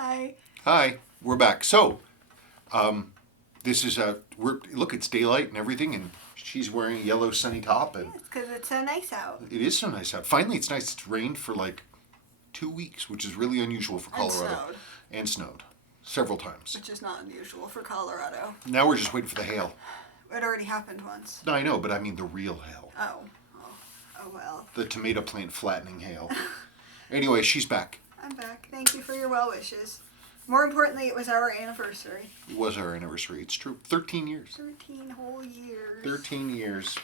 Hi. Hi, we're back. So, this is look, it's daylight and everything, and she's wearing a yellow sunny top, and Yes, because it's so nice out. it is so nice out. Finally, it's nice. It's rained for like 2 weeks, which is really unusual for Colorado. And snowed. And snowed several times. Which is not unusual for Colorado. Now we're just waiting for the hail. It already happened once. No, I know, but I mean the real hail. Oh well. The tomato plant flattening hail. Anyway, she's back. I'm back. Thank you for your well wishes. More importantly, it was our anniversary. It was our anniversary. It's true. 13 years. 13 whole years. 13 years.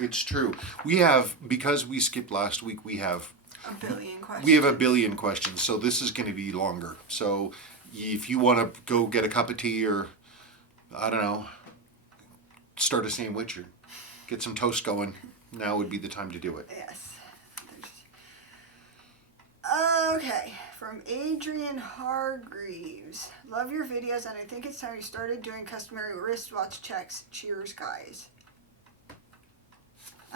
It's true. We have, because we skipped last week, we have a billion questions. We have a billion questions, so this is going to be longer. So if you want to go get a cup of tea or, I don't know, start a sandwich or get some toast going, now would be the time to do it. Yes. Okay, from Adrian Hargreaves. Love your videos, and I think it's time you started doing customary wristwatch checks. Cheers, guys.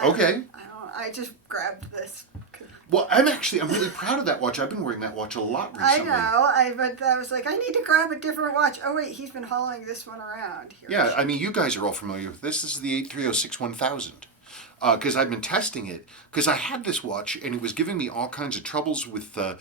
Okay. I just grabbed this. Well, I'm really proud of that watch. I've been wearing that watch a lot recently. I know, but I was like, I need to grab a different watch. Oh wait, he's been hauling this one around here. Yeah, I mean, you guys are all familiar with this. This is the 8306-1000. Because I've been testing it, because I had this watch and it was giving me all kinds of troubles with the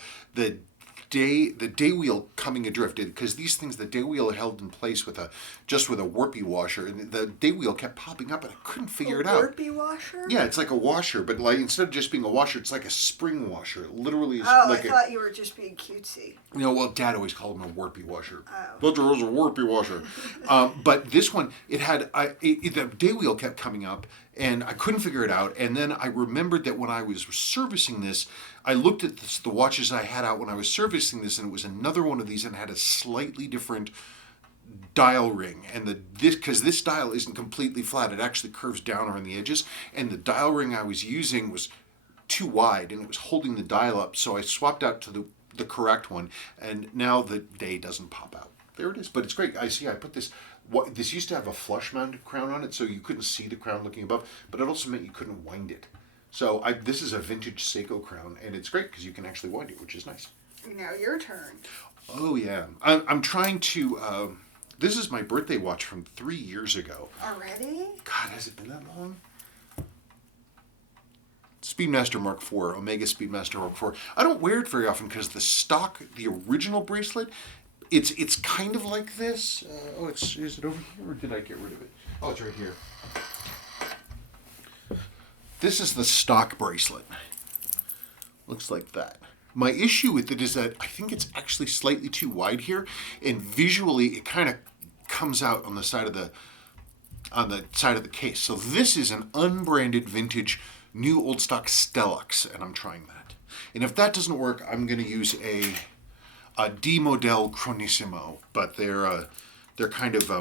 day wheel coming adrift. Because these things, the day wheel held in place with a warpy washer, and the day wheel kept popping up, and I couldn't figure it out. A warpy washer? Yeah, it's like a washer, but like instead of just being a washer, it's like a spring washer. It literally is. Oh, like I thought you were just being cutesy. You know, well, Dad always called him a warpy washer. Oh. But there was a warpy washer. But this one, it had the day wheel kept coming up, and I couldn't figure it out. And then I remembered that when I was servicing this, I looked at the watches I had out when I was servicing this, and it was another one of these, and had a slightly different dial ring. And because this dial isn't completely flat, it actually curves down around the edges. And the dial ring I was using was too wide, and it was holding the dial up. So I swapped out to the correct one, and now the day doesn't pop out. There it is. But it's great. I put this. This used to have a flush mounted crown on it, so you couldn't see the crown looking above, but it also meant you couldn't wind it. So this is a vintage Seiko crown, and it's great because you can actually wind it, which is nice. Now your turn. Oh yeah, I'm trying to. This is my birthday watch from 3 years ago. Already? God, has it been that long? Speedmaster Mark IV, Omega Speedmaster Mark IV. I don't wear it very often because the original bracelet, it's kind of like this. Is it over here, or did I get rid of it? Oh, it's right here. This is the stock bracelet. Looks like that. My issue with it is that I think it's actually slightly too wide here, and visually it kind of comes out on the side of the case. So this is an unbranded vintage new old stock Stellux, and I'm trying that. And if that doesn't work, I'm going to use a D model Chronissimo, but they're kind of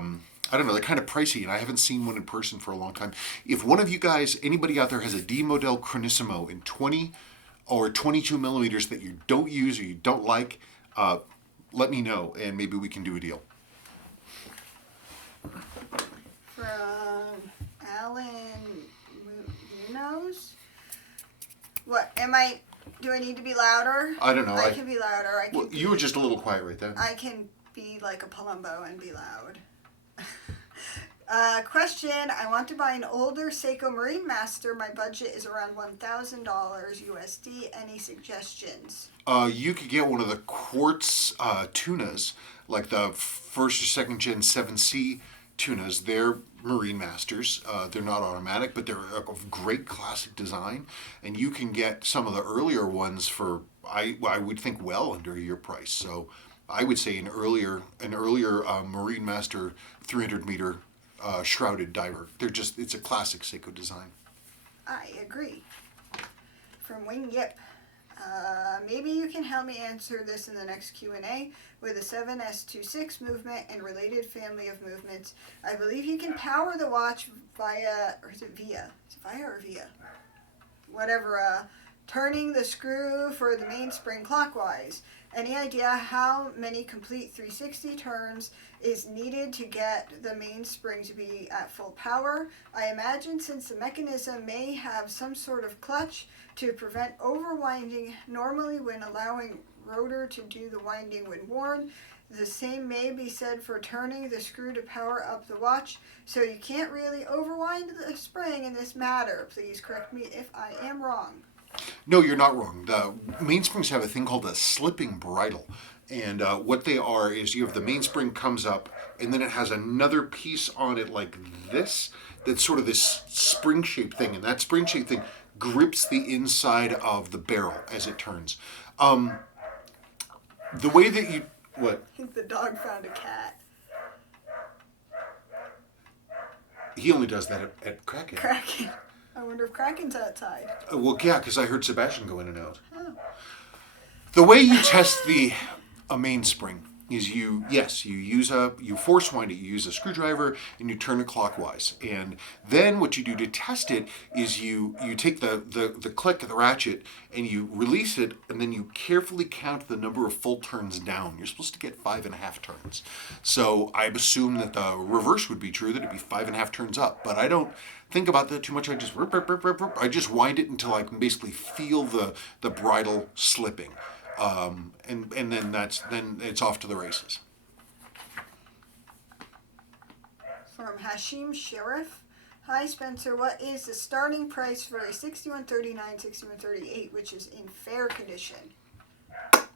I don't know, they're kind of pricey, and I haven't seen one in person for a long time. If one of you guys, anybody out there, has a D model Chronissimo in 20 or 22 millimeters that you don't use or you don't like, let me know, and maybe we can do a deal. From Alan Munoz. What do I need to be louder? I don't know. I can be louder. You were just a little quiet right there. I can be like a Palumbo and be loud. Question, I want to buy an older Seiko Marine Master. My budget is around $1,000 USD. Any suggestions? You could get one of the quartz tunas, like the first or second gen 7C tunas. They're Marine Masters. They're not automatic, but they're a great classic design. And you can get some of the earlier ones for, I would think, well under your price. So I would say an earlier Marine Master 300 meter shrouded diver. It's a classic Seiko design. I agree. From Wing Yip. Maybe you can help me answer this in the next Q&A. With a 7S26 movement and related family of movements, I believe you can power the watch via, or is it via? Is it via or via? Whatever, turning the screw for the mainspring clockwise. Any idea how many complete 360 turns is needed to get the mainspring to be at full power? I imagine since the mechanism may have some sort of clutch to prevent overwinding, normally when allowing rotor to do the winding when worn. The same may be said for turning the screw to power up the watch, so you can't really overwind the spring in this matter. Please correct me if I am wrong. No, you're not wrong. The mainsprings have a thing called a slipping bridle. And what they are is you have the mainspring comes up, and then it has another piece on it like this, that's sort of this spring-shaped thing. And that spring-shaped thing grips the inside of the barrel as it turns. The way that you... What? I think the dog found a cat. He only does that at Kraken. Kraken. I wonder if Kraken's outside. Well, yeah, because I heard Sebastian go in and out. Oh. The way you test a mainspring is you force wind it, you use a screwdriver and you turn it clockwise. And then what you do to test it is you take the click of the ratchet and you release it, and then you carefully count the number of full turns down. You're supposed to get 5.5 turns. So I assume that the reverse would be true, that it'd be 5.5 turns up, but I don't think about that too much. I just wind it until I can basically feel the bridle slipping. And then it's off to the races. From Hashim Sheriff. Hi Spencer, what is the starting price for a 6139, 6138, which is in fair condition?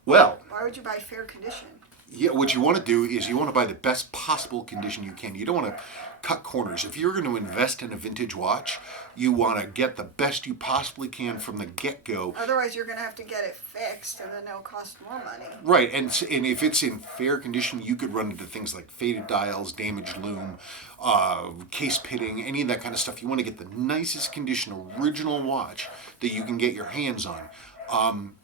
Well, Why would you buy fair condition? yeah, what you want to do is you want to buy the best possible condition you can. You don't want to cut corners. If you're going to invest in a vintage watch, you want to get the best you possibly can from the get-go. Otherwise, you're going to have to get it fixed, and then it'll cost more money. Right, and if it's in fair condition, you could run into things like faded dials, damaged loom, case pitting, any of that kind of stuff. You want to get the nicest condition original watch that you can get your hands on.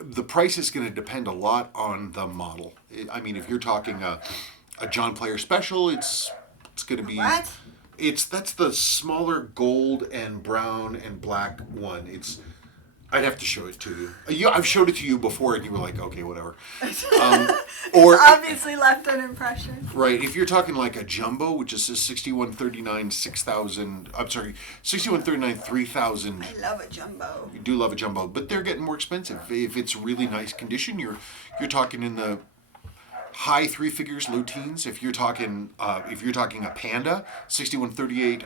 The price is going to depend a lot on the model. I mean, if you're talking a John Player Special, it's going to be... What? That's the smaller gold and brown and black one. I'd have to show it to you. I've showed it to you before, and you were like, okay, whatever. It's obviously left an impression. Right. If you're talking like a jumbo, which is a 6139 6000, I'm sorry, 6139 3000. I love a jumbo. You do love a jumbo, but they're getting more expensive. If it's really nice condition, you're talking in the high three figures, low teens. If you're talking a Panda 6138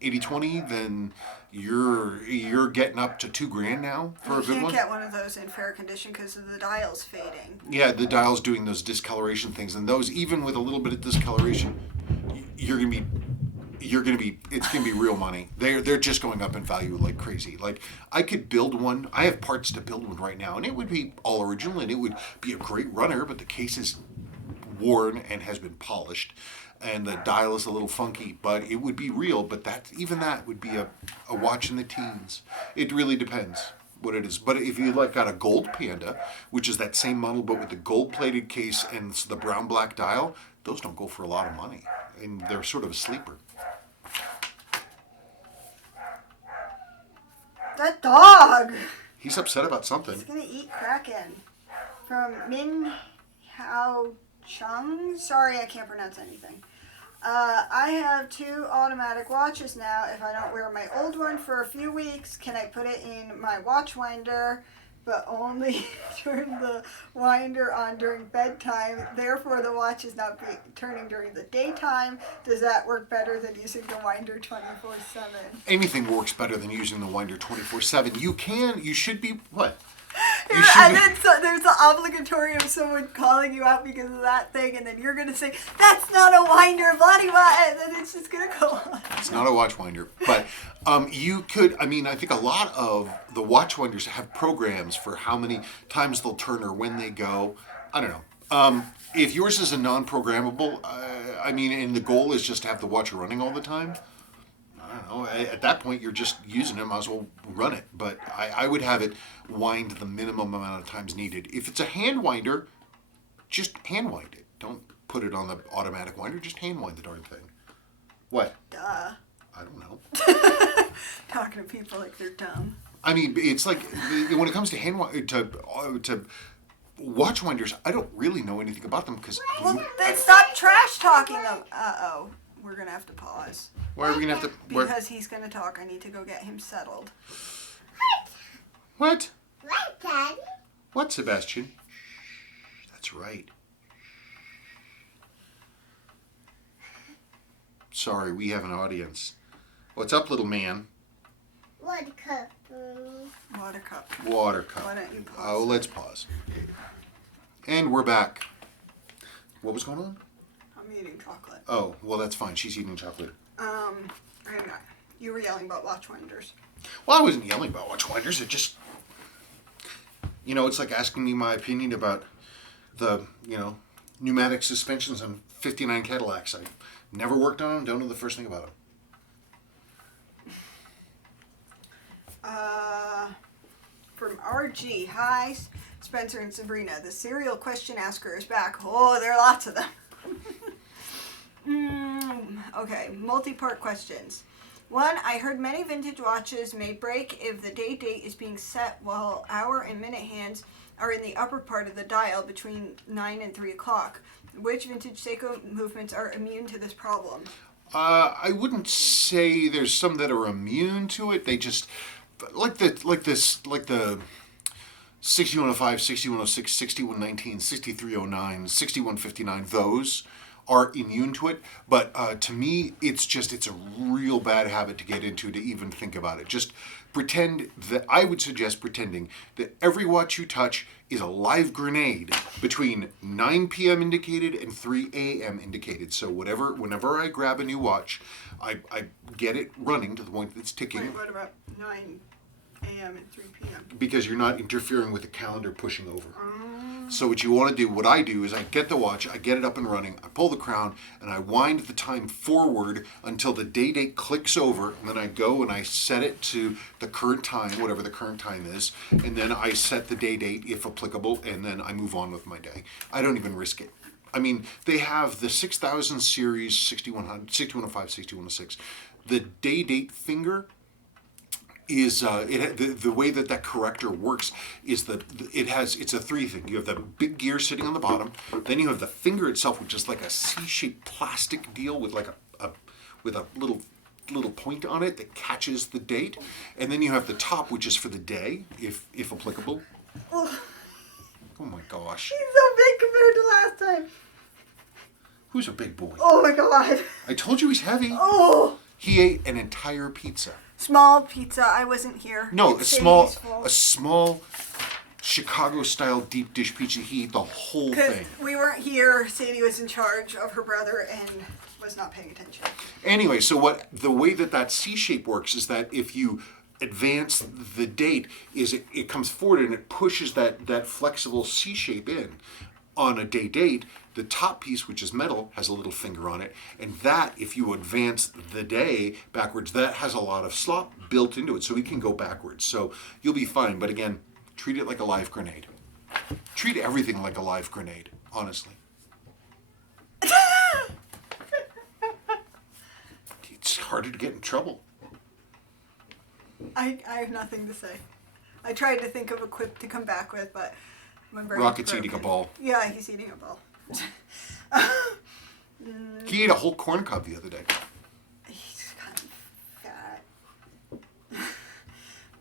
8020, then you're getting up to $2,000 now for a good one. You can't get one of those in fair condition because of the dials fading. Yeah, the dial's doing those discoloration things, and those, even with a little bit of discoloration, it's gonna be real money. They're just going up in value like crazy. Like, I could build one. I have parts to build one right now, and it would be all original, and it would be a great runner, but the case is worn and has been polished, and the dial is a little funky, but it would be real. But that would be a watch in the teens. It really depends what it is. But if you got a gold Panda, which is that same model but with the gold plated case and the brown black dial, those don't go for a lot of money, and they're sort of a sleeper. That dog! He's upset about something. He's gonna eat Kraken. From Min Hao Chung. Sorry, I can't pronounce anything. I have 2 automatic watches now. If I don't wear my old one for a few weeks, can I put it in my watch winder, but only turn the winder on during bedtime? Therefore, the watch is not turning during the daytime. Does that work better than using the winder 24/7? Anything works better than using the winder 24/7. You should be, what? And then there's the obligatory of someone calling you out because of that thing, and then you're going to say, that's not a winder, bloody what, and then it's just going to go on. It's not a watch winder, but you could, I think a lot of the watch winders have programs for how many times they'll turn or when they go. I don't know. If yours is a non-programmable, and the goal is just to have the watch running all the time, I don't know. At that point, you're just using it. Might as well run it. But I would have it wind the minimum amount of times needed. If it's a hand winder, just hand wind it. Don't put it on the automatic winder. Just hand wind the darn thing. What? Duh. I don't know. Talking to people like they're dumb. It's like when it comes to to watch winders, I don't really know anything about them because. Well, then stop trash talking them. Uh-oh. We're going to have to pause. Why are we going to have to... Because he's going to talk. I need to go get him settled. What? What, Daddy? What, Sebastian? That's right. Sorry, we have an audience. What's up, little man? Water cup. Water cup. Water cup. Why don't you pause? Oh, let's pause. And we're back. What was going on? I'm eating chocolate. Oh, well, that's fine. She's eating chocolate. I'm not. You were yelling about watch winders. Well, I wasn't yelling about watch winders. It just, it's like asking me my opinion about the, pneumatic suspensions on 59 Cadillacs. I never worked on them. Don't know the first thing about them. From RG, hi, Spencer and Sabrina. The serial question asker is back. Oh, there are lots of them. Okay, multi-part questions. One, I heard many vintage watches may break if the date is being set while hour and minute hands are in the upper part of the dial between 9 and 3 o'clock. Which vintage Seiko movements are immune to this problem? I wouldn't say there's some that are immune to it. They just like the 6105, 6106, 6119, 6309, 6159. Those are immune to it. But to me, it's a real bad habit to get into to even think about it. Just I would suggest pretending that every watch you touch is a live grenade between 9 p.m. indicated and 3 a.m. indicated. So whenever I grab a new watch, I get it running to the point that it's ticking. Wait, what about 9 a.m. and 3 p.m.? Because you're not interfering with the calendar pushing over. So what I do is I get the watch, I get it up and running, I pull the crown, and I wind the time forward until the date clicks over, and then I go and I set it to the current time, whatever the current time is, and then I set the date if applicable, and then I move on with my day. I don't even risk it. I mean, they have the 6000 series, 6100, 6105, 6106. The date finger is the way that corrector works is that it's a three thing. You have the big gear sitting on the bottom, then you have the finger itself, which is like a C-shaped plastic deal with like a little point on it that catches the date, and then you have the top, which is for the day, if applicable. Oh my gosh! He's so big compared to last time. Who's a big boy? Oh my god! I told you he's heavy. Oh! He ate an entire pizza. Small pizza. I wasn't here. No, It's a small Chicago-style deep dish pizza. He ate the whole Because thing. we weren't here. Sadie was in charge of her brother and was not paying attention. Anyway, so the way that C shape works is that if you advance the date, it comes forward and it pushes that flexible C shape in. On a date, the top piece, which is metal, has a little finger on it, and that, if you advance the day backwards, that has a lot of slop built into it, so it can go backwards. So you'll be fine, but again, treat it like a live grenade. Treat everything like a live grenade, honestly. It's harder to get in trouble. I have nothing to say. I tried to think of a quip to come back with, but my brain. Rocket's eating a ball. Yeah, he's eating a ball. He ate a whole corn cob the other day. He's kind of fat.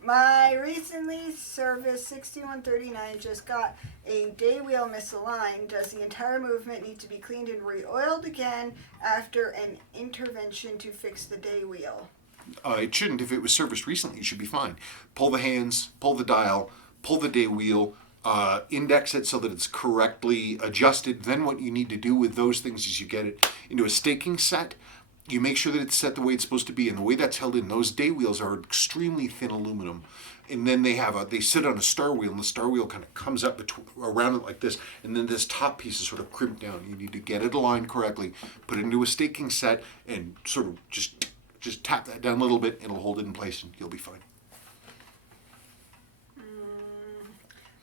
My recently serviced 6139 just got a day wheel misaligned. Does the entire movement need to be cleaned and re-oiled again after an intervention to fix the day wheel? It shouldn't. If it was serviced recently, it should be fine. Pull the hands, pull the dial, pull the day wheel, index it so that it's correctly adjusted. Then what you need to do with those things is you get it into a staking set. You make sure that it's set the way it's supposed to be, and the way that's held in, those day wheels are extremely thin aluminum. And then they sit on a star wheel, and the star wheel kind of comes up around it like this, and then this top piece is sort of crimped down. You need to get it aligned correctly, put it into a staking set, and sort of just tap that down a little bit. It'll hold it in place, and you'll be fine.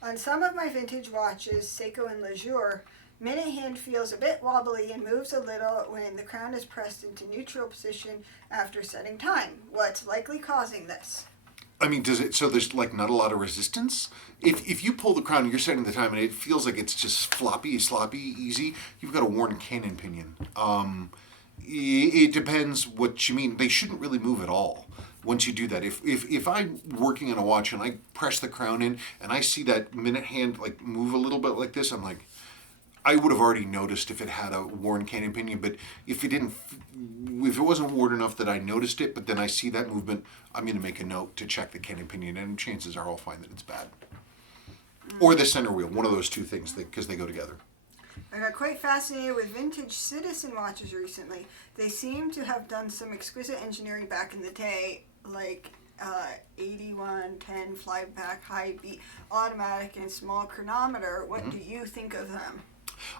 On some of my vintage watches, Seiko and Lejour, minute hand feels a bit wobbly and moves a little when the crown is pressed into neutral position after setting time. What's likely causing this? I mean, so there's like not a lot of resistance? If you pull the crown and you're setting the time and it feels like it's just floppy, sloppy, easy, you've got a worn cannon pinion. It depends what you mean. They shouldn't really move at all once you do that. If I'm working on a watch and I press the crown in and I see that minute hand like move a little bit like this, I'm like, I would have already noticed if it had a worn cannon pinion, but if it wasn't worn enough that I noticed it, but then I see that movement, I'm going to make a note to check the cannon pinion, and chances are I'll find that it's bad. Or the center wheel, one of those two things, because they go together. I got quite fascinated with vintage Citizen watches recently. They seem to have done some exquisite engineering back in the day, like 8110 flyback high beat automatic and small chronometer. What do you think of them?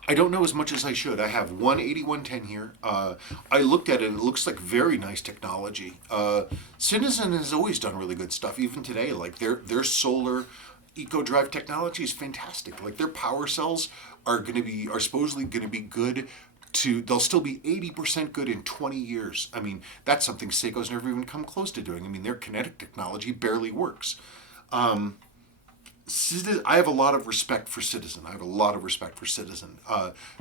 I don't know as much as I should. I have one 8110 here. I looked at it. It looks like very nice technology. Citizen has always done really good stuff, even today. Like their solar eco drive technology is fantastic. Like their power cells are supposedly going to be good. They'll still be 80% good in 20 years. I mean, that's something Seiko's never even come close to doing. I mean, their kinetic technology barely works. I have a lot of respect for Citizen.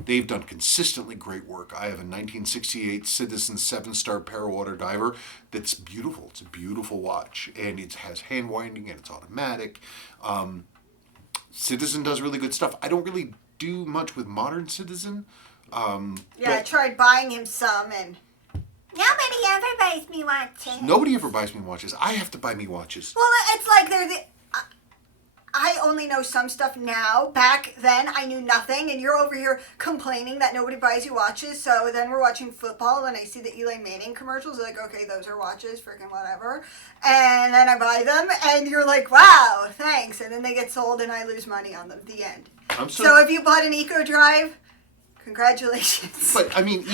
They've done consistently great work. I have a 1968 Citizen 7-star Parawater diver that's beautiful. It's a beautiful watch, and it has hand winding and it's automatic. Citizen does really good stuff. I don't really do much with modern Citizen. I tried buying him some, and nobody ever buys me watches. Nobody ever buys me watches. I have to buy me watches. Well, it's like they're the... I only know some stuff now. Back then, I knew nothing, and you're over here complaining that nobody buys you watches. So then we're watching football, and I see the Eli Manning commercials. Like, okay, those are watches, freaking whatever. And then I buy them, and you're like, wow, thanks. And then they get sold, and I lose money on them. The end. So if you bought an Eco Drive, congratulations. But I mean,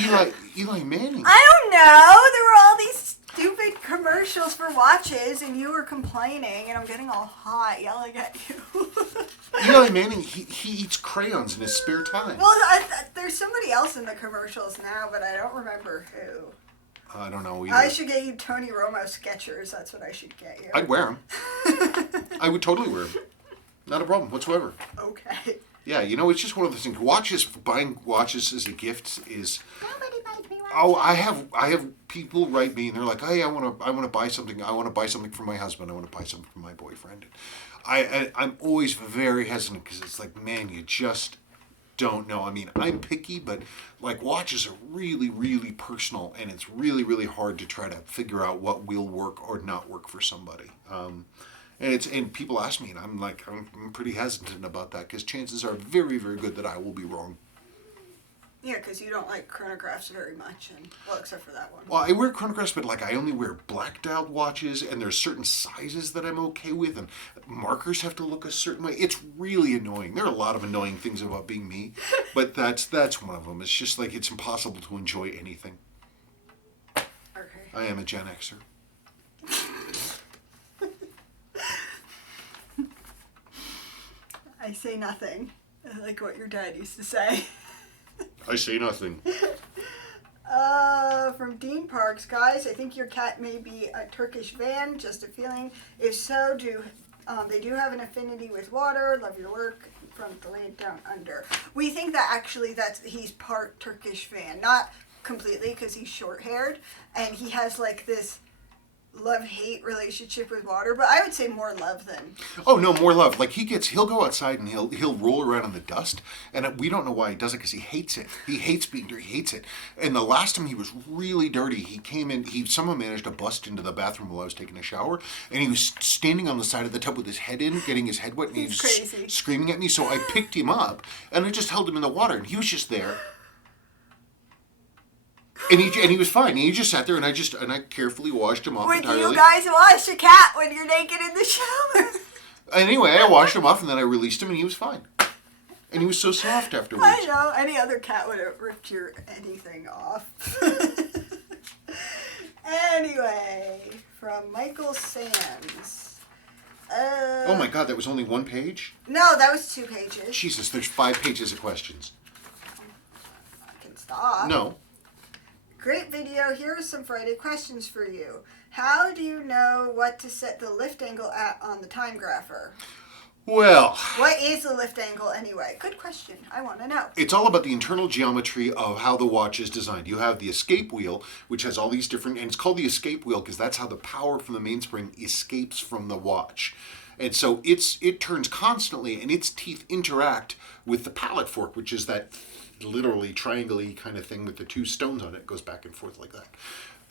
Eli Manning. I don't know. There were all these stupid commercials for watches, and you were complaining, and I'm getting all hot yelling at you. Eli Manning, he eats crayons in his spare time. Well, there's somebody else in the commercials now, but I don't remember who. I don't know either. I should get you Tony Romo Skechers. That's what I should get you. I'd wear them. I would totally wear them. Not a problem whatsoever. Okay. Yeah, it's just one of those things. Buying watches as a gift is. Nobody buys me watches. Oh, I have people write me and they're like, hey, I want to buy something. I want to buy something for my husband. I want to buy something for my boyfriend. I'm always very hesitant because it's like, man, you just don't know. I mean, I'm picky, but like watches are really, really personal, and it's really, really hard to try to figure out what will work or not work for somebody. And people ask me, and I'm like, I'm pretty hesitant about that because chances are very, very good that I will be wrong. Yeah, because you don't like chronographs very much, except for that one. Well, I wear chronographs, but like I only wear black dialed watches, and there's certain sizes that I'm okay with, and markers have to look a certain way. It's really annoying. There are a lot of annoying things about being me, but that's one of them. It's just like it's impossible to enjoy anything. Okay. I am a Gen Xer. I say nothing, like what your dad used to say. I say nothing. From Dean Parks, guys, I think your cat may be a Turkish van, just a feeling. If so, they do have an affinity with water. Love your work from the land down under. We think that actually he's part Turkish van, not completely because he's short-haired, and he has like this love-hate relationship with water, but I would say more love than... Oh, no, more love. Like, he'll go outside and he'll roll around in the dust, and we don't know why he does it, because he hates it. He hates being dirty. He hates it. And the last time he was really dirty, he came in, someone managed to bust into the bathroom while I was taking a shower, and he was standing on the side of the tub with his head in, getting his head wet, and he was crazy. Screaming at me, so I picked him up, and I just held him in the water, and he was just there. And he was fine. And he just sat there, and I carefully washed him off entirely. Would you guys wash a cat when you're naked in the shower? Anyway, I washed him off, and then I released him, and he was fine. And he was so soft afterwards. I know. Any other cat would have ripped your anything off. Anyway, from Michael Sands. Oh my God, that was only one page? No, that was 2 pages. Jesus, there's 5 pages of questions. I can stop. No. Great video. Here are some Friday questions for you. How do you know what to set the lift angle at on the time grapher? Well, What is the lift angle anyway? Good question. I want to know. it's all about the internal geometry of how the watch is designed. You have the escape wheel, which has all these different, and it's called the escape wheel because that's how the power from the mainspring escapes from the watch. And so it turns constantly, and its teeth interact with the pallet fork, which is that literally triangle-y kind of thing with the two stones on it. It goes back and forth like that.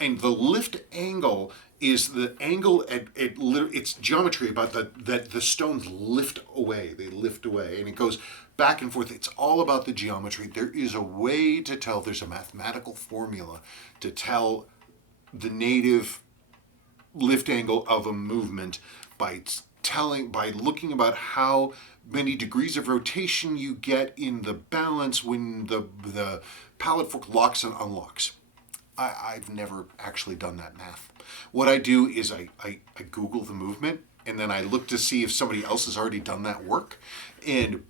And the lift angle is the angle at its geometry about that the stones lift away. They lift away, and it goes back and forth. It's all about the geometry. There is a way to tell. There's a mathematical formula to tell the native lift angle of a movement by looking about how many degrees of rotation you get in the balance when the pallet fork locks and unlocks. I've never actually done that math. What I do is I Google the movement, and then I look to see if somebody else has already done that work, and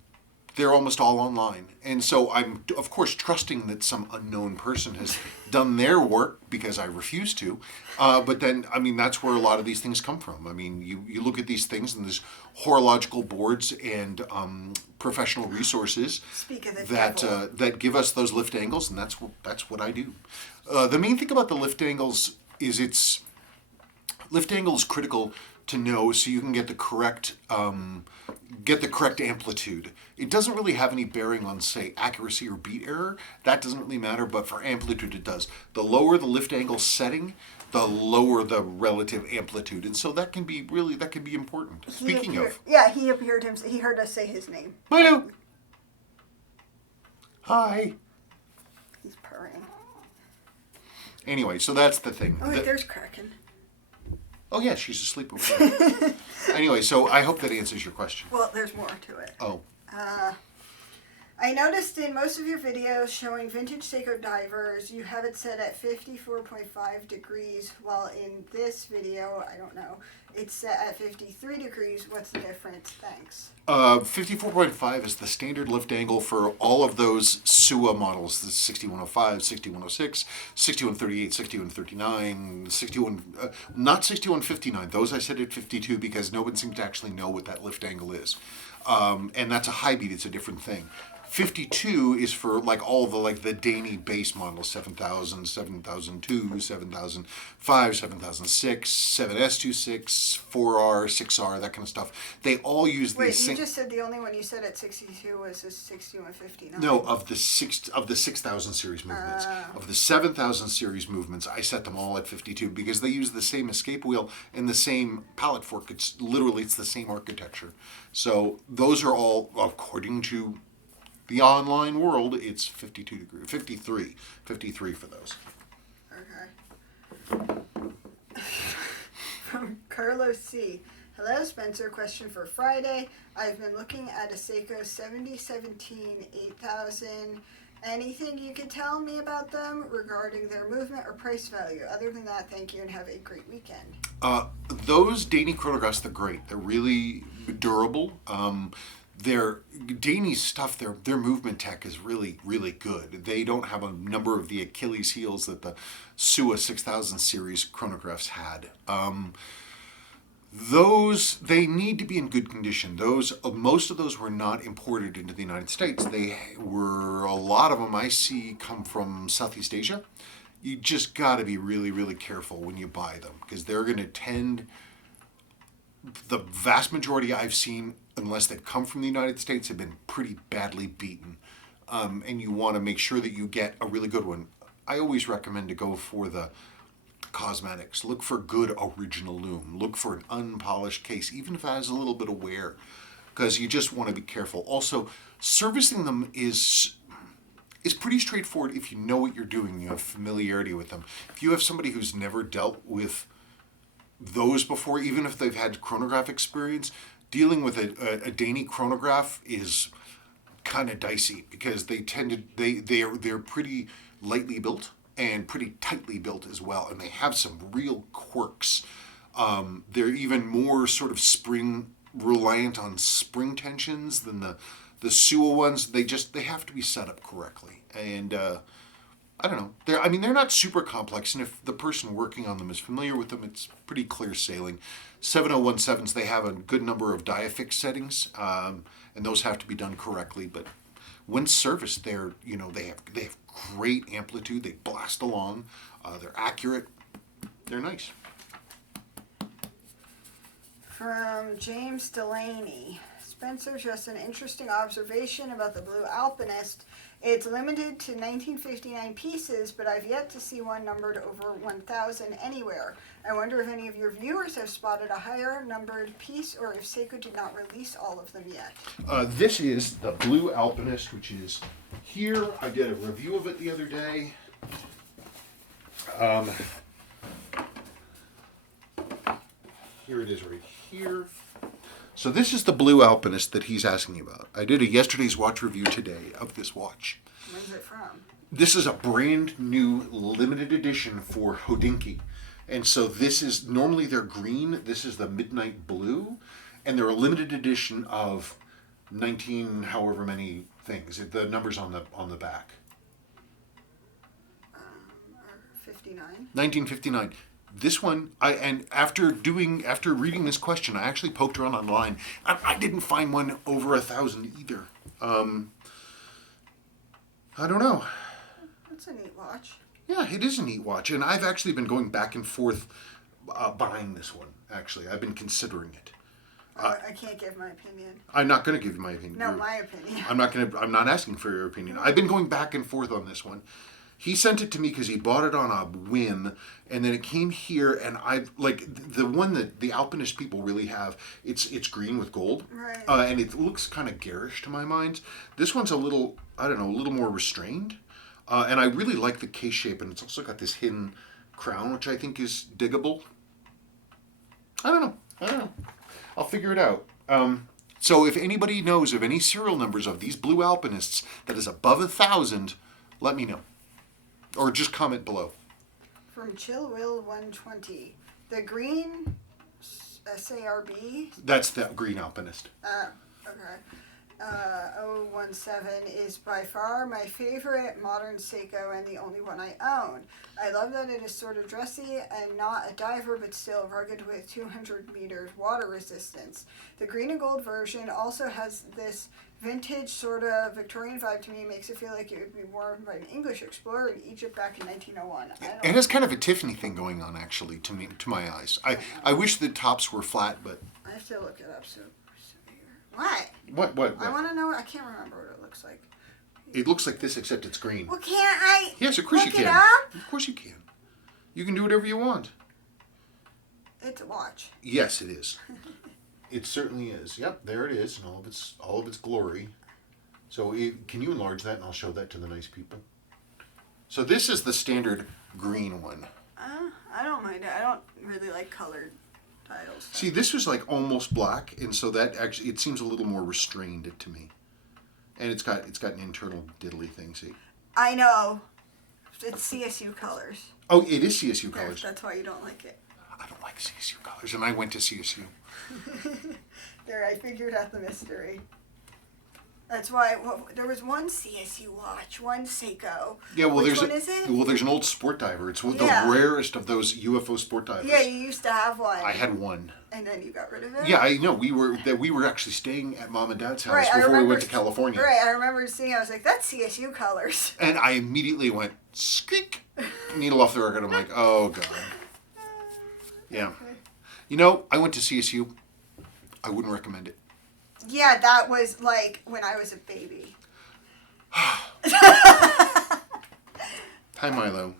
they're almost all online. And so I'm, of course, trusting that some unknown person has done their work because I refuse to. But then, I mean, that's where a lot of these things come from. I mean, you look at these things, and there's horological boards and professional resources Speak of the that devil. that give us those lift angles, and that's what I do. The main thing about the lift angles is lift angle is critical to know so you can get the correct amplitude. It doesn't really have any bearing on, say, accuracy or beat error. That doesn't really matter, but for amplitude it does. The lower the lift angle setting, the lower the relative amplitude, and so that can be important. Speaking of, he appeared him. He heard us say his name. Milo. Hi. He's purring. Anyway, so that's the thing. Oh wait, there's Kraken. Oh yeah, she's asleep over there. Anyway, so I hope that answers your question. Well, there's more to it. Oh. I noticed in most of your videos showing vintage Seiko divers, you have it set at 54.5 degrees, while in this video, I don't know, it's set at 53 degrees. What's the difference? Thanks. 54.5 is the standard lift angle for all of those SUA models, the 6105, 6106, 6138, 6139, 61, not 6159. Those I set at 52 because no one seems to actually know what that lift angle is. And that's a high beat, it's a different thing. 52 is for like all the Danny base models, 7000, 7002, 7005, 7006, 7S26, 4R, 6R, that kind of stuff. They all use Wait, these you same... just said the only one you said at 62 was a 6159. No, of the 6000 series movements. Of the 7000 series movements, I set them all at 52 because they use the same escape wheel and the same pallet fork. It's the same architecture. So those are all, according to the online world, it's 52 degrees, 53 for those. Okay. From Carlos C. Hello, Spencer. Question for Friday. I've been looking at a Seiko 7017 8000. Anything you could tell me about them regarding their movement or price value? Other than that, thank you and have a great weekend. Those Danny chronographs, they're great. They're really durable. Their Danny's stuff, their movement tech is really, really good. They don't have a number of the Achilles heels that the SUA 6000 series chronographs had. Those, they need to be in good condition. Most of those were not imported into the United States. A lot of them I see come from Southeast Asia. You just got to be really, really careful when you buy them because they're going to tend, the vast majority I've seen, unless they've come from the United States, have been pretty badly beaten. And you want to make sure that you get a really good one. I always recommend to go for the cosmetics. Look for good original loom. Look for an unpolished case, even if it has a little bit of wear, because you just want to be careful. Also, servicing them is pretty straightforward if you know what you're doing, you have familiarity with them. If you have somebody who's never dealt with those before, even if they've had chronograph experience, dealing with a Danny chronograph is kind of dicey because they're pretty lightly built and pretty tightly built as well, and they have some real quirks. They're even more sort of reliant on spring tensions than the SUA ones. They have to be set up correctly, and I don't know. They're not super complex, and if the person working on them is familiar with them, it's pretty clear sailing. 7017s, they have a good number of diafix settings, and those have to be done correctly. But when serviced, they have great amplitude. They blast along. They're accurate. They're nice. From James Delaney. Spencer, just an interesting observation about the Blue Alpinist. It's limited to 1959 pieces, but I've yet to see one numbered over 1,000 anywhere. I wonder if any of your viewers have spotted a higher numbered piece, or if Seiko did not release all of them yet. This is the Blue Alpinist, which is here. I did a review of it the other day. Here it is right here. So this is the Blue Alpinist that he's asking about. I did a yesterday's watch review today of this watch. Where's it from? This is a brand new limited edition for Hodinkee. And so this is, normally they're green. This is the Midnight Blue. And they're a limited edition of 19 however many things. The number's on the back. 59. 1959. This one, after reading this question, I actually poked around online. I didn't find one over 1,000 either. I don't know. That's a neat watch. Yeah, it is a neat watch, and I've actually been going back and forth buying this one. Actually, I've been considering it. I can't give my opinion. I'm not going to give you my opinion. No, my opinion. I'm not asking for your opinion. I've been going back and forth on this one. He sent it to me because he bought it on a whim, and then it came here, and I like the one that the Alpinist people really have. It's green with gold, Right. And it looks kind of garish to my mind. This one's a little more restrained, and I really like the case shape, and it's also got this hidden crown, which I think is diggable. I don't know. I'll figure it out. So if anybody knows of any serial numbers of these Blue Alpinists that is above 1,000, let me know. Or just comment below. From Chill Will 120. The green SARB. That's the green Alpinist. Okay. 017 is by far my favorite modern Seiko and the only one I own. I love that it is sort of dressy and not a diver, but still rugged with 200 meters water resistance. The green and gold version also has this vintage sort of Victorian vibe to me. It makes it feel like it would be worn by an English explorer in Egypt back in 1901. It has kind of a Tiffany thing going on, actually, to my eyes. I wish the tops were flat, but I have to look it up. So what? What? I want to know. I can't remember what it looks like. It looks like this, except it's green. Well, can't I? Yes, of course you look can. it up? Of course you can. You can do whatever you want. It's a watch. Yes, it is. It certainly is. Yep, there it is in all of its glory. So can you enlarge that, and I'll show that to the nice people. So this is the standard green one. I don't mind it. I don't really like colored titles. See, this was like almost black, and so that actually it seems a little more restrained to me. And it's got an internal diddly thing. See. I know. It's CSU colors. Oh, it is CSU colors. That's why you don't like it. I don't like CSU colors, and I went to CSU. There, I figured out the mystery. That's why there was one CSU watch, one Seiko. Yeah, well, Which one is it? Well, there's an old sport diver. It's the rarest of those UFO sport divers. Yeah, you used to have one. I had one. And then you got rid of it? Yeah, I know. We were actually staying at Mom and Dad's house before we went to California. Right, I remember seeing. I was like, "That's CSU colors." And I immediately went squeak, needle off the record. I'm like, oh god. Yeah. You know, I went to CSU. I wouldn't recommend it. Yeah, that was like when I was a baby. Hi, Milo.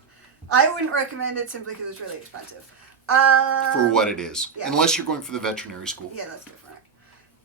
I wouldn't recommend it simply because it's really expensive. For what it is. Yeah. Unless you're going for the veterinary school. Yeah, that's different.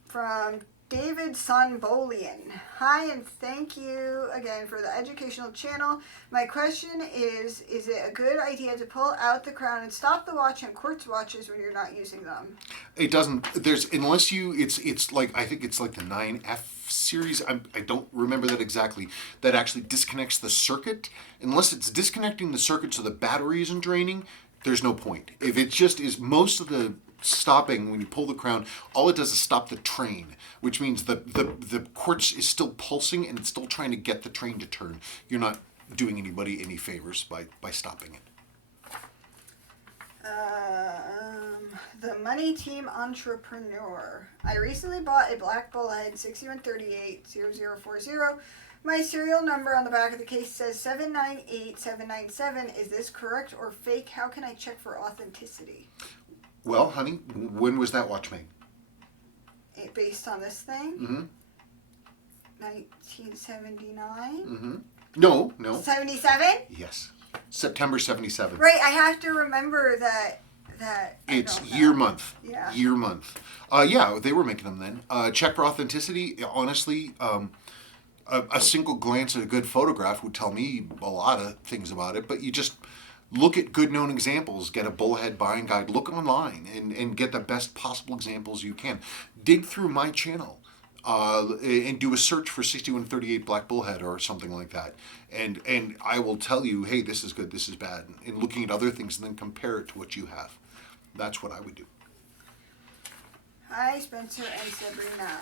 From David Sonbolian. Hi, and thank you again for the educational channel. My question is it a good idea to pull out the crown and stop the watch on quartz watches when you're not using them? It doesn't. It's like, I think it's like the 9F series. I don't remember that exactly. That actually disconnects the circuit. Unless it's disconnecting the circuit so the battery isn't draining, there's no point. If it just is, most of the stopping when you pull the crown, all it does is stop the train, which means the quartz is still pulsing and it's still trying to get the train to turn. You're not doing anybody any favors by stopping it. The Money Team Entrepreneur. I recently bought a black bullhead 6138-0040. My serial number on the back of the case says 798797. Is this correct or fake? How can I check for authenticity? Well, honey, when was that watch made? Based on this thing? Mm-hmm. 1979? Mm-hmm. No. 77? Yes. September 77. Right, I have to remember that It's year month. Yeah. Year month. Yeah, they were making them then. Check for authenticity. Honestly, a single glance at a good photograph would tell me a lot of things about it. But you just look at good known examples. Get a bullhead buying guide. Look online and get the best possible examples you can. Dig through my channel. And do a search for 6138 black bullhead or something like that, and I will tell you, hey, this is good, this is bad, and looking at other things and then compare it to what you have. That's what I would do. Hi, Spencer and Sabrina.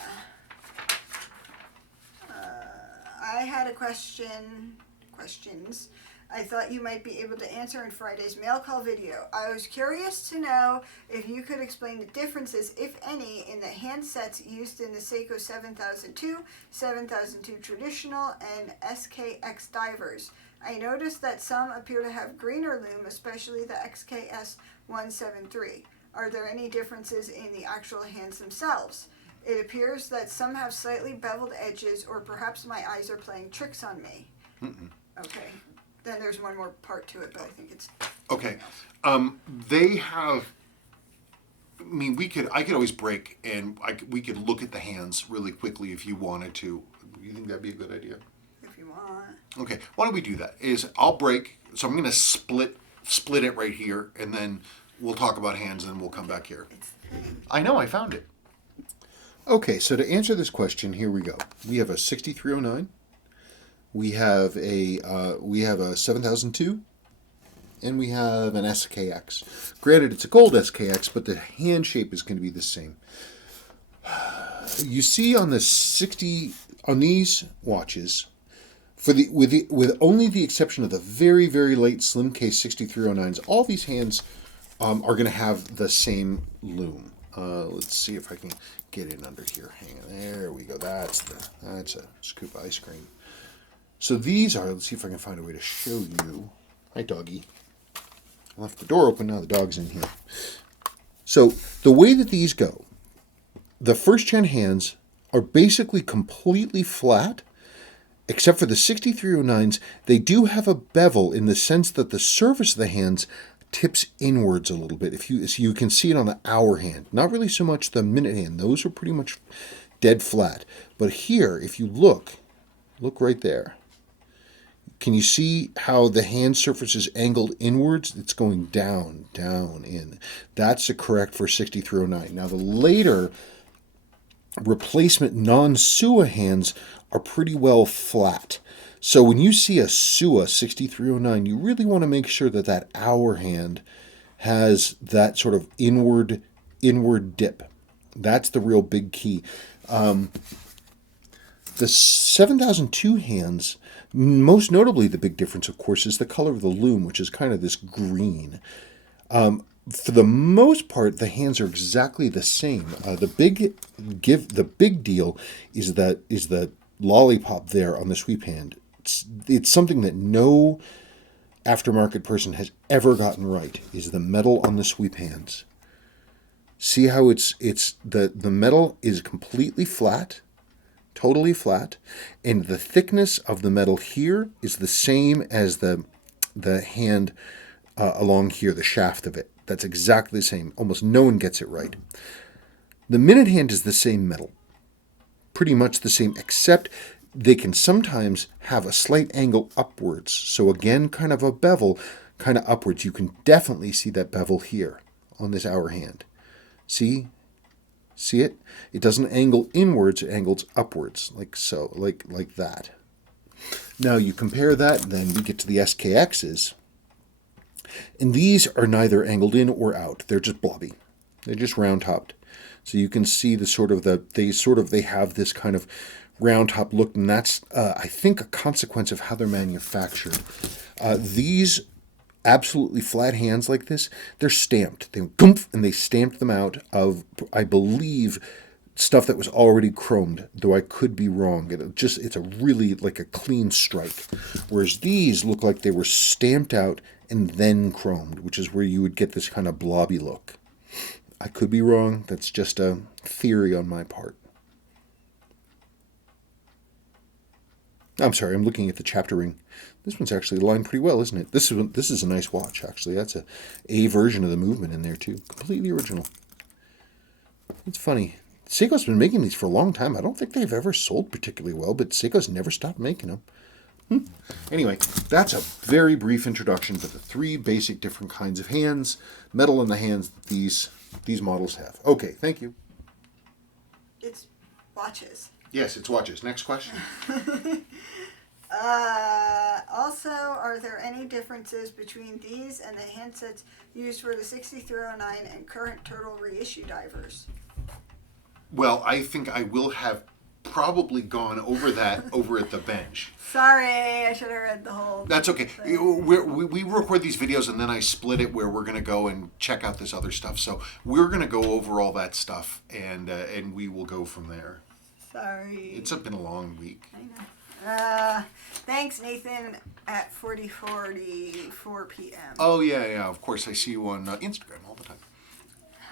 I had questions I thought you might be able to answer in Friday's mail call video. I was curious to know if you could explain the differences, if any, in the handsets used in the Seiko 7002, 7002 Traditional, and SKX divers. I noticed that some appear to have greener loom, especially the XKS 173. Are there any differences in the actual hands themselves? It appears that some have slightly beveled edges, or perhaps my eyes are playing tricks on me. Mm-mm. Okay. Then there's one more part to it, but I think it's okay. They have. I mean, I could always break, and we could look at the hands really quickly if you wanted to. You think that'd be a good idea? if you want. Okay. Why don't we do that? I'll break. So I'm going to split it right here, and then we'll talk about hands, and then we'll come back here. It's the thing. I know. I found it. Okay. So to answer this question, here we go. We have a 6309. We have a 7002, and we have an SKX. Granted, it's a gold SKX, but the hand shape is going to be the same. You see on these watches, with only the exception of the very, very late slim case 6309s, all these hands are going to have the same loom. Let's see if I can get in under here. Hang on, there we go. That's a scoop of ice cream. So these are, let's see if I can find a way to show you. Hi, doggy. I left the door open, now the dog's in here. So the way that these go, the first gen hands are basically completely flat, except for the 6309s. They do have a bevel in the sense that the surface of the hands tips inwards a little bit. So you can see it on the hour hand. Not really so much the minute hand. Those are pretty much dead flat. But here, if you look right there. Can you see how the hand surface is angled inwards? It's going down, in. That's the correct for 6309. Now, the later replacement non-Sua hands are pretty well flat. So when you see a Sua 6309, you really want to make sure that hour hand has that sort of inward dip. That's the real big key. The 7002 hands, most notably the big difference, of course, is the color of the loom, which is kind of this green. For the most part, the hands are exactly the same. The big deal is the lollipop there on the sweep hand. It's something that no aftermarket person has ever gotten right, is the metal on the sweep hands. See how the metal is completely flat, totally flat, and the thickness of the metal here is the same as the hand along here, the shaft of it. That's exactly the same. Almost no one gets it right. The minute hand is the same metal, pretty much the same, except they can sometimes have a slight angle upwards. So again, kind of a bevel, kind of upwards. You can definitely see that bevel here on this hour hand. See it? It doesn't angle inwards, it angles upwards, like so, like that. Now you compare that, then we get to the SKXs. And these are neither angled in or out. They're just blobby. They're just round topped. So you can see they have this kind of round top look, and that's, I think, a consequence of how they're manufactured. These absolutely flat hands like this, they're stamped. They goomph, and they stamped them out of, I believe, stuff that was already chromed, though I could be wrong. It's a really like a clean strike. Whereas these look like they were stamped out and then chromed, which is where you would get this kind of blobby look. I could be wrong. That's just a theory on my part. I'm sorry, I'm looking at the chapter ring. This one's actually lined pretty well, isn't it? This is a nice watch, actually. That's a version of the movement in there, too. Completely original. It's funny. Seiko's been making these for a long time. I don't think they've ever sold particularly well, but Seiko's never stopped making them. Anyway, that's a very brief introduction to the three basic different kinds of hands, metal in the hands that these models have. Okay, thank you. It's watches. Yes, it's watches. Next question. Also, are there any differences between these and the handsets used for the 6309 and current total reissue divers? Well, I think I will have probably gone over that over at the bench. Sorry, I should have read the whole. That's okay. thing. We record these videos and then I split it where we're going to go and check out this other stuff. So we're going to go over all that stuff and we will go from there. Sorry. It's been a long week. I know. Thanks, Nathan, at 4 p.m. Oh, yeah. Of course, I see you on Instagram all the time.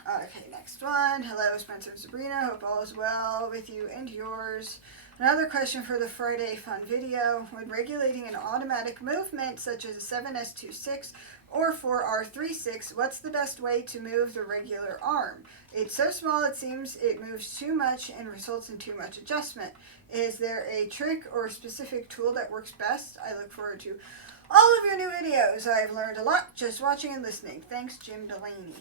Okay, next one. Hello, Spencer and Sabrina. Hope all is well with you and yours. Another question for the Friday Fun video. When regulating an automatic movement, such as a 7S26 or 4R36, what's the best way to move the regular arm? It's so small it seems it moves too much and results in too much adjustment. Is there a trick or specific tool that works best? I look forward to all of your new videos. I've learned a lot just watching and listening. Thanks, Jim Delaney.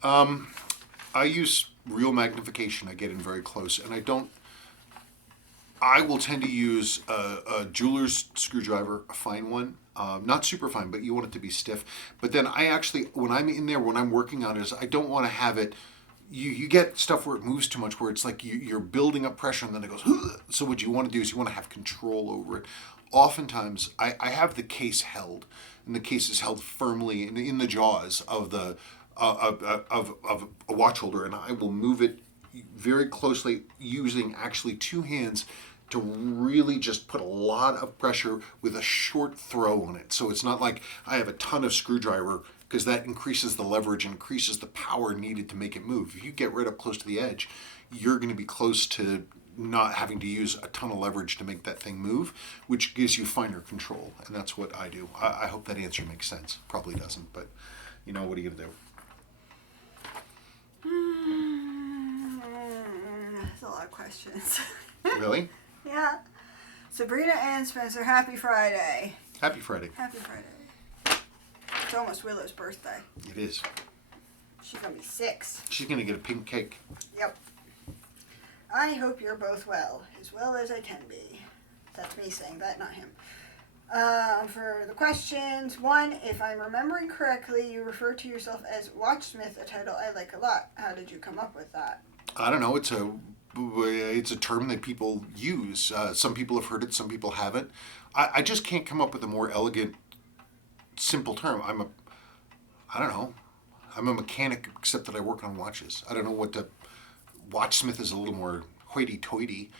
I use real magnification. I get in very close, and I will tend to use a jeweler's screwdriver, a fine one. Not super fine, but you want it to be stiff. But then I actually, when I'm in there, when I'm working on it, I don't want to have it, you get stuff where it moves too much, where it's like you're building up pressure and then it goes, ugh. So what you want to do is you want to have control over it. Oftentimes, I have the case held, and the case is held firmly in the jaws of the of a watch holder, and I will move it very closely using actually two hands to really just put a lot of pressure with a short throw on it. So it's not like I have a ton of screwdriver, because that increases the leverage and increases the power needed to make it move. If you get right up close to the edge, you're going to be close to not having to use a ton of leverage to make that thing move, which gives you finer control. And that's what I do. I hope that answer makes sense. Probably doesn't, but you know, what are you going to do? That's a lot of questions. Really? Yeah. Sabrina and Spencer, happy Friday. Happy Friday. Happy Friday. It's almost Willow's birthday. It is. She's going to be 6. She's going to get a pink cake. Yep. I hope you're both well as I can be. That's me saying that, not him. For the questions, 1, if I'm remembering correctly, you refer to yourself as Watchsmith, a title I like a lot. How did you come up with that? I don't know. It's a term that people use. Some people have heard it. Some people haven't. I just can't come up with a more elegant, simple term. I don't know. I'm a mechanic, except that I work on watches. I don't know what the watchsmith is. A little more hoity-toity,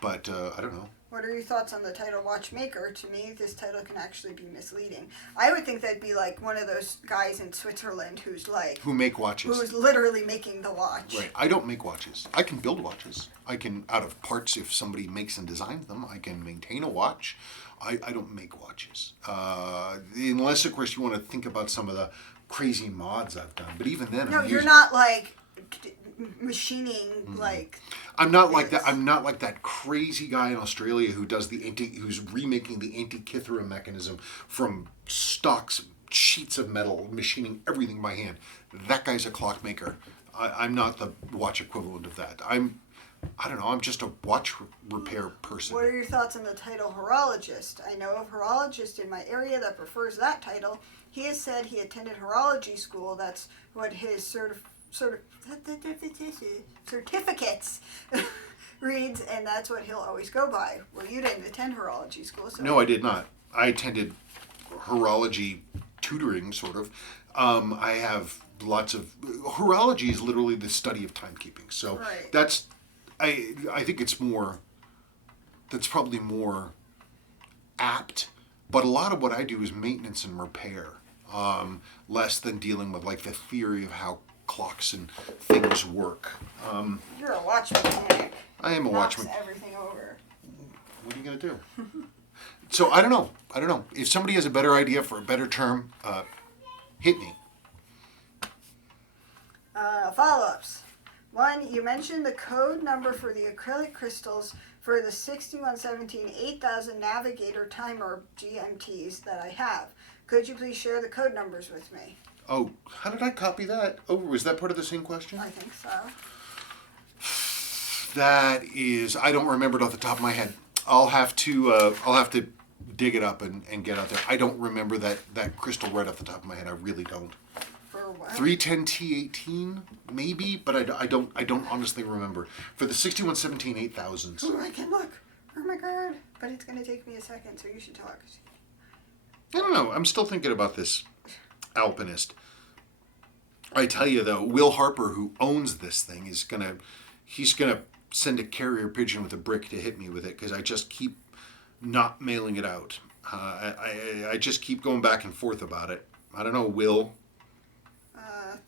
but I don't know. What are your thoughts on the title watchmaker? To me, this title can actually be misleading. I would think that'd be like one of those guys in Switzerland who make watches. Who's literally making the watch. Right. I don't make watches. I can build watches. I can, out of parts, if somebody makes and designs them, I can maintain a watch. I don't make watches. Unless, of course, you want to think about some of the crazy mods I've done. But even then, you're not like machining like. I'm not like that. I'm not like that crazy guy in Australia who does who's remaking the Antikythera mechanism from stocks, sheets of metal, machining everything by hand. That guy's a clockmaker. I'm not the watch equivalent of that. I don't know. I'm just a watch repair person. What are your thoughts on the title horologist? I know of horologist in my area that prefers that title. He has said he attended horology school. That's what his certificates reads, and that's what he'll always go by. Well, you didn't attend horology school, so... No, I did not. I attended horology tutoring, sort of. I have lots of... Horology is literally the study of timekeeping. So Right. that's... I think it's more... That's probably more apt. But a lot of what I do is maintenance and repair. Less than dealing with, like, the theory of how clocks and things work. You're a watch mechanic. I am a Knocks watchman. everything over. What are you going to do? So I don't know. If somebody has a better idea for a better term, hit me. Follow-ups. 1, you mentioned the code number for the acrylic crystals for the 6117 8000 Navigator timer GMTs that I have. Could you please share the code numbers with me? Oh, how did I copy that? Oh, was that part of the same question? I think so. That is, I don't remember it off the top of my head. I'll have to dig it up and get out there. I don't remember that crystal right off the top of my head. I really don't. For what? 310T18 maybe, but I don't honestly remember. For the 6117 8000s. Ooh, I can look. Oh my god. But it's going to take me a second, so you should talk. I don't know. I'm still thinking about this Alpinist. I tell you though, Will Harper, who owns this thing, he's gonna send a carrier pigeon with a brick to hit me with it because I just keep not mailing it out. I just keep going back and forth about it. I don't know, Will.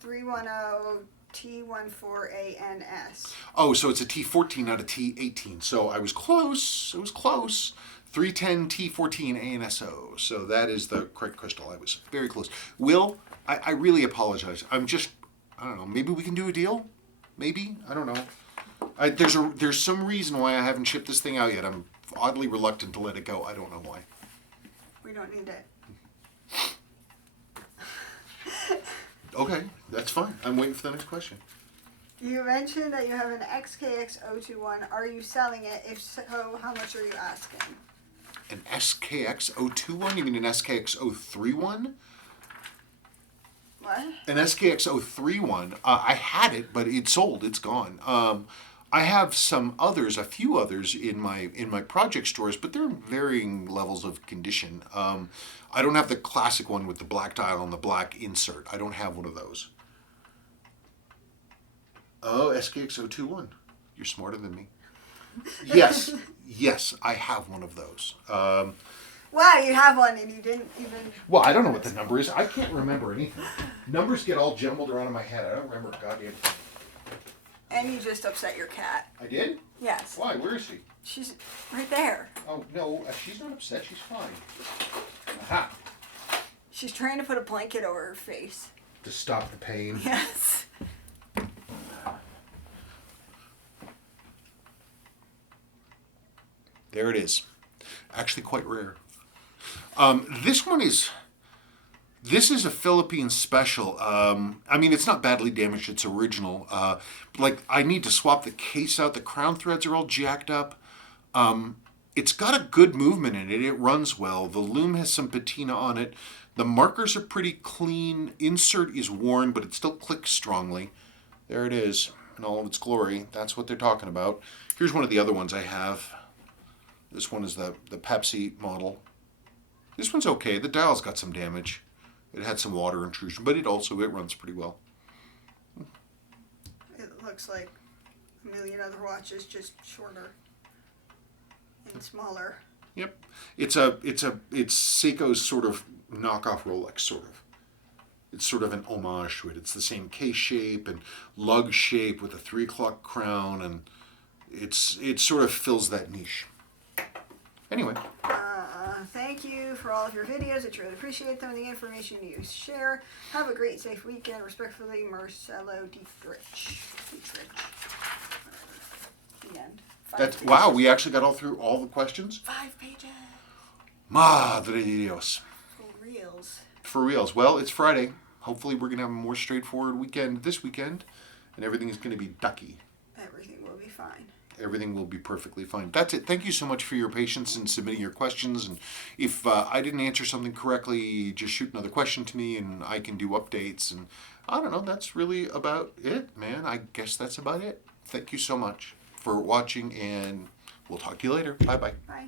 310T14ANS. Oh, so it's a T14, not a T18. So I was close. It was close. 310T14ANSO. So that is the correct crystal. I was very close. Will, I really apologize. I don't know. Maybe we can do a deal? Maybe? I don't know. There's some reason why I haven't shipped this thing out yet. I'm oddly reluctant to let it go. I don't know why. We don't need it. Okay, that's fine. I'm waiting for the next question. You mentioned that you have an XKX021. Are you selling it? If so, how much are you asking? An SKX021? You mean an SKX031? What? An SKX031. I had it, but it sold. It's gone. I have some others, a few others in my project stores, but they're in varying levels of condition. I don't have the classic one with the black dial and the black insert. I don't have one of those. Oh, SKX021. You're smarter than me. Yes, I have one of those. Wow, you have one and you didn't even... Well, I don't know what the number is. I can't remember anything. Numbers get all jumbled around in my head. I don't remember a goddamn thing. And you just upset your cat. I did? Yes. Why? Where is she? She's right there. Oh, no, she's not upset. She's fine. Aha. She's trying to put a blanket over her face. To stop the pain. Yes. There it is. Actually quite rare. This is a Philippine special. I mean, it's not badly damaged. It's original. I need to swap the case out. The crown threads are all jacked up. It's got a good movement in it. It runs well. The loom has some patina on it. The markers are pretty clean. Insert is worn, but it still clicks strongly. There it is in all of its glory. That's what they're talking about. Here's one of the other ones I have. This one is the Pepsi model. This one's okay. The dial's got some damage. It had some water intrusion, but it runs pretty well. It looks like a million other watches, just shorter and smaller. Yep. It's Seiko's sort of knockoff Rolex, sort of. It's sort of an homage to it. It's the same case shape and lug shape with a 3 o'clock crown, and it sort of fills that niche. Anyway. Thank you for all of your videos. I truly appreciate them and the information you share. Have a great, safe weekend. Respectfully, Marcelo Dietrich. The end. Wow, we actually got all through all the questions? 5 pages. Madre de Dios. For reals. For reals. Well, it's Friday. Hopefully we're going to have a more straightforward weekend this weekend, and everything is going to be ducky. Everything will be fine. Everything will be perfectly fine. That's it. Thank you so much for your patience in submitting your questions. And if I didn't answer something correctly, just shoot another question to me and I can do updates. And I don't know, that's really about it, man. I guess that's about it. Thank you so much for watching, and we'll talk to you later. Bye bye. Bye.